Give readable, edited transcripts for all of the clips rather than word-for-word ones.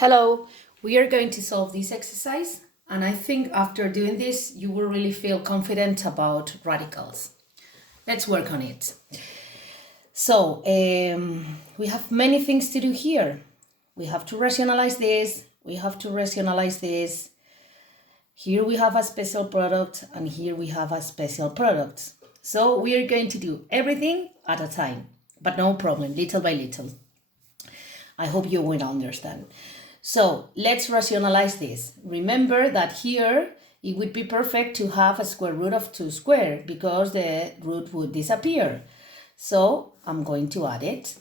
Hello, we are going to solve this exercise, and I think after doing this, you will really feel confident about radicals. Let's work on it. So, we have many things to do here. We have to rationalize this, we have to rationalize this. Here we have a special product, and here we have a special product. So we are going to do everything at a time, but no problem, little by little. I hope you will understand. So let's rationalize this. Remember that here it would be perfect to have a square root of 2 squared because the root would disappear. So I'm going to add it.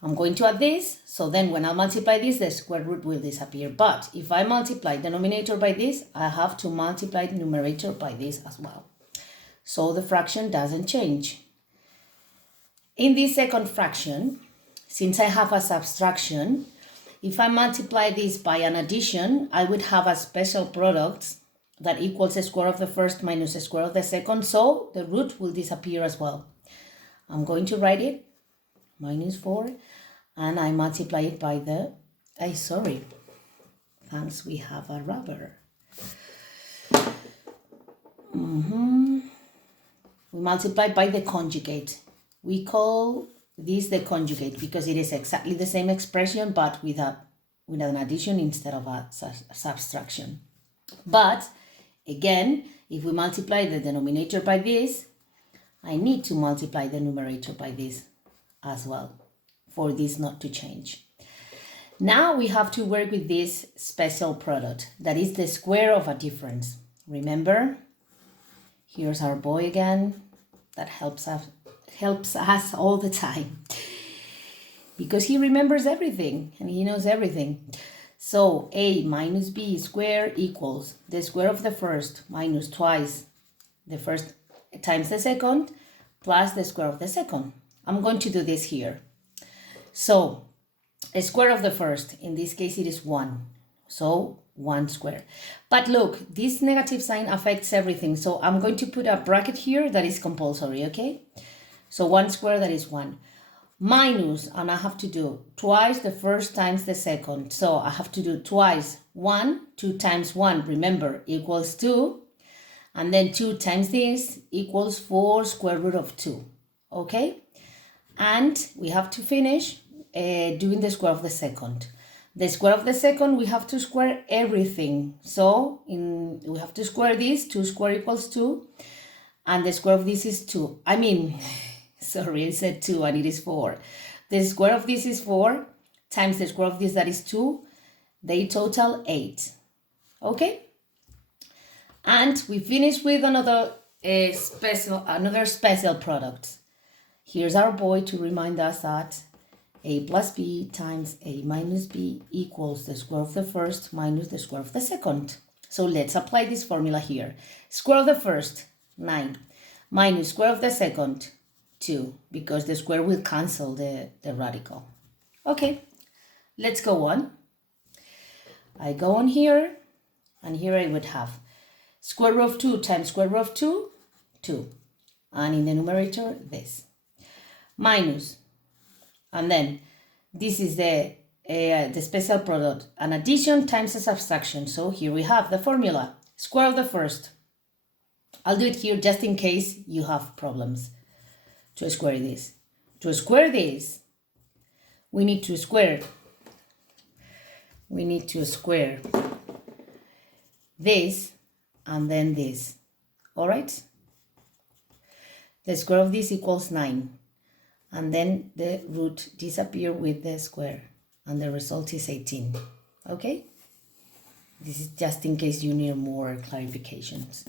I'm going to add this, so then when I multiply this, the square root will disappear. But if I multiply denominator by this, I have to multiply the numerator by this as well. So the fraction doesn't change. In this second fraction, since I have a subtraction, if I multiply this by an addition, I would have a special product that equals the square of the first minus the square of the second, so the root will disappear as well. I'm going to write it, minus 4, and I multiply it by the, thanks, we have a rubber. We multiply by the conjugate. We call this the conjugate because it is exactly the same expression but with an addition instead of a subtraction. But again, if we multiply the denominator by this, I need to multiply the numerator by this as well for this not to change. Now we have to work with this special product that is the square of a difference. Remember, here's our boy again that helps us all the time because he remembers everything and he knows everything. So a minus b squared equals the square of the first minus twice the first times the second plus the square of the second. I'm going to do this here. So a square of the first, in this case it is 1. So 1 squared. But look, this negative sign affects everything. So I'm going to put a bracket here that is compulsory, okay? So 1 squared, that is 1. Minus, and I have to do twice the first times the second. So I have to do twice 1, 2 times 1, remember, equals 2. And then 2 times this equals 4 square root of 2, okay? And we have to finish doing the square of the second. The square of the second, we have to square everything. So we have to square this, 2 squared equals 2. And the square of this is 2. Sorry, I said 2 and it is 4. The square of this is 4 times the square of this, that is 2. They total 8. Okay? And we finish with another special product. Here's our boy to remind us that a plus b times a minus b equals the square of the first minus the square of the second. So let's apply this formula here. Square of the first, 9, minus square of the second, 2, because the square will cancel the radical. Okay, let's go on. I go on here, and here I would have square root of 2 times square root of 2, 2. And in the numerator, this. Minus, and then this is the special product, an addition times a subtraction. So here we have the formula, square of the first. I'll do it here just in case you have problems to square this. To square this, we need to square this and then this. All right? The square of this equals 9. And then the root disappear with the square. And the result is 18. Okay? This is just in case you need more clarifications.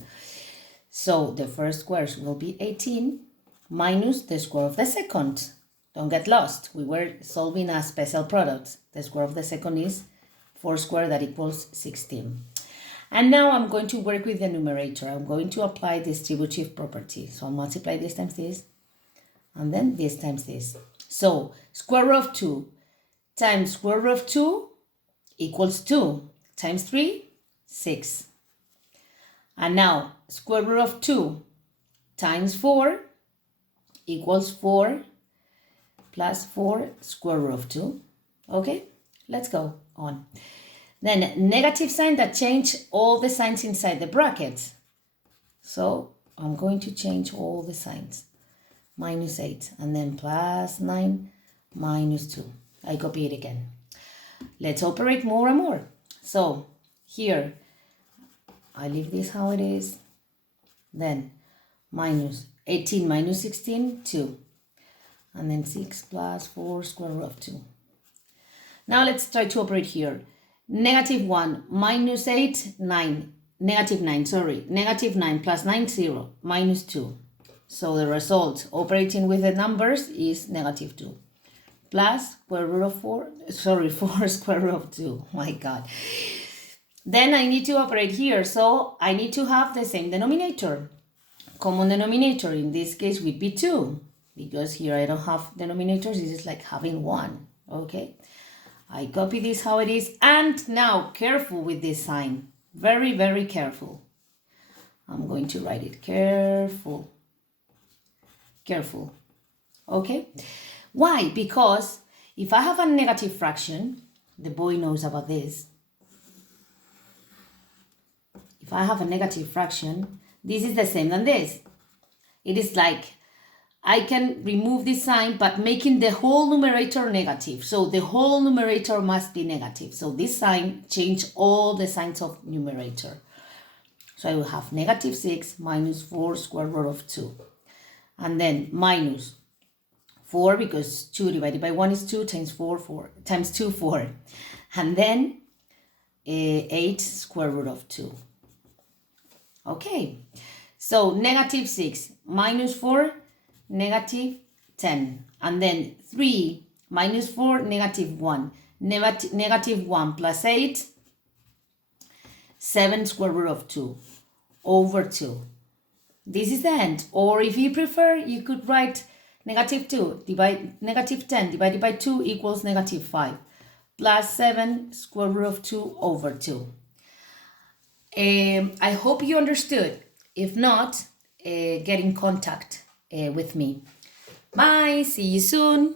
So the first squares will be 18 minus the square of the second. Don't get lost. We were solving a special product. The square of the second is 4 squared, that equals 16. And now I'm going to work with the numerator. I'm going to apply distributive property. So I'll multiply this times this, and then this times this. So square root of 2 times square root of 2 equals 2 times 3, 6. And now square root of 2 times 4 equals 4 plus 4 square root of 2. Okay? Let's go on. Then negative sign that change all the signs inside the brackets. So I'm going to change all the signs. Minus 8 and then plus 9 minus 2. I copy it again. Let's operate more and more. So here, I leave this how it is. Then minus 18 minus 16, 2. And then 6 plus 4 square root of 2. Now let's try to operate here. Negative 1 minus 8, 9. Negative 9, sorry. Negative 9 plus 9, 0. Minus 2. So the result operating with the numbers is negative 2. Plus square root of 4. Sorry, 4 square root of 2. My God. Then I need to operate here. So I need to have the same denominator. Common denominator in this case would be 2. Because here I don't have denominators. This is like having 1. Okay. I copy this how it is. And now careful with this sign. Very, very careful. I'm going to write it careful. Careful. Okay. Why? Because if I have a negative fraction, the boy knows about this. If I have a negative fraction, this is the same than this. It is like I can remove this sign, but making the whole numerator negative. So the whole numerator must be negative. So this sign change all the signs of numerator. So I will have negative 6 minus 4 square root of 2. And then minus 4, because 2 divided by 1 is 2, times 4, 4, times 2, 4. And then 8 square root of 2. Okay, so negative 6 minus 4, negative 10. And then 3 minus 4, negative 1. Negative 1 plus 8, 7 square root of 2 over 2. This is the end. Or if you prefer, you could write negative 10 divided by 2 equals negative 5 plus 7 square root of 2 over 2. I hope you understood. If not, get in contact with me. Bye. See you soon.